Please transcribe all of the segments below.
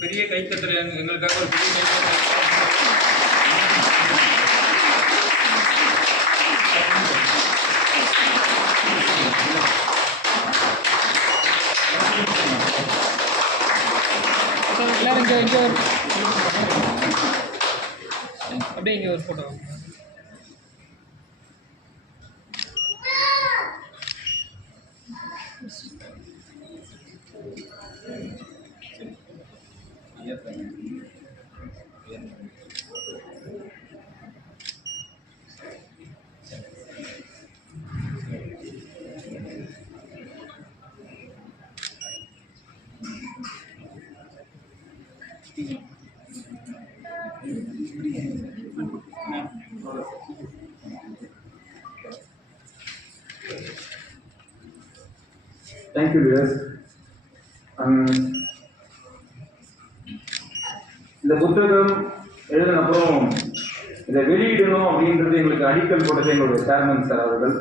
பெரிய கைத்தட்டல் எங்களுக்காக ஒரு பெரிய கைத்தட்டல். எல்லாரும் இங்கே ஒரு அப்படியே இங்கே ஒரு ஃபோட்டோ. Thank you, viewers. இந்த புத்தகம் எழுதின அப்புறம் இதை வெளியிடணும் அப்படின்றது எங்களுக்கு அடிக்கல் போட்டது எங்களுடைய சேர்மன் சார் அவர்கள்.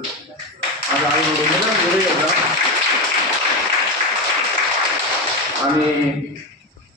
அது அவங்களுடைய முதல் விடைகள் தான்.